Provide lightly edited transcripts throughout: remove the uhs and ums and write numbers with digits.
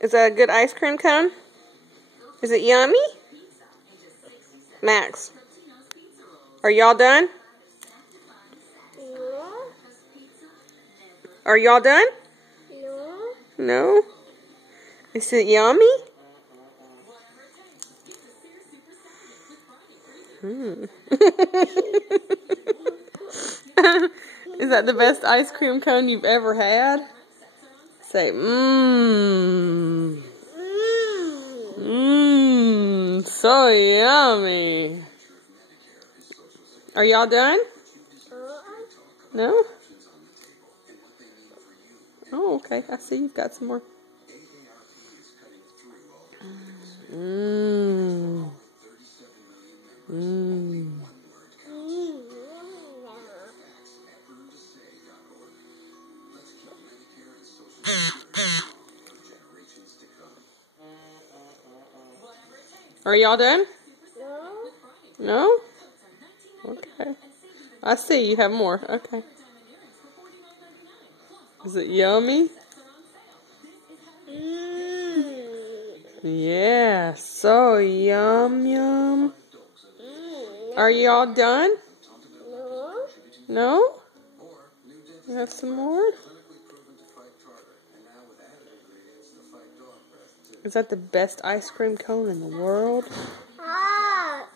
Is that a good ice cream cone? Is it yummy? Max, are y'all done? No. Are y'all done? No. No? Is it yummy? Is that the best ice cream cone you've ever had? Say, mmm. Mmm, so yummy. Are y'all done? No? Oh, okay. I see you've got some more. Mmm. Mmm. Are y'all done? No. No? Okay. I see you have more. Okay. Is it yummy? Yeah, so yum. Are you all done? No. No? You have some more? Is that the best ice cream cone in the world? Ah.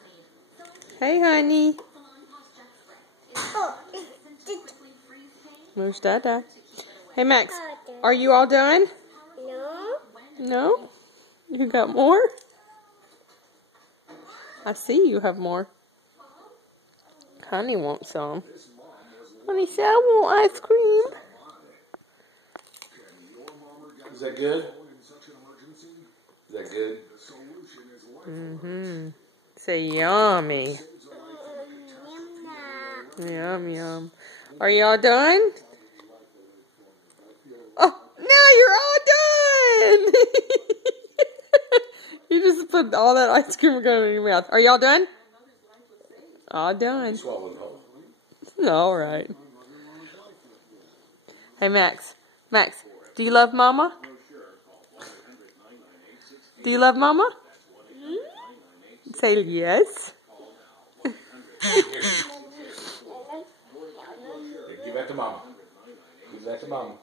Hey, honey. Oh. Where's Dada? Hey, Max. Are you all done? No. No? You got more? I see you have more. Honey wants some. Honey said, I want ice cream. Is that good? Is that good? Mm-hmm. Say yummy. Yum. Are y'all done? Oh, now you're all done! You just put all that ice cream cone in your mouth. Are y'all done? All done. Swallow the whole. All right. Hey, Max. Max, do you love Mama? Do you love Mama? Say yes. Give that to Mama. Give that to Mama.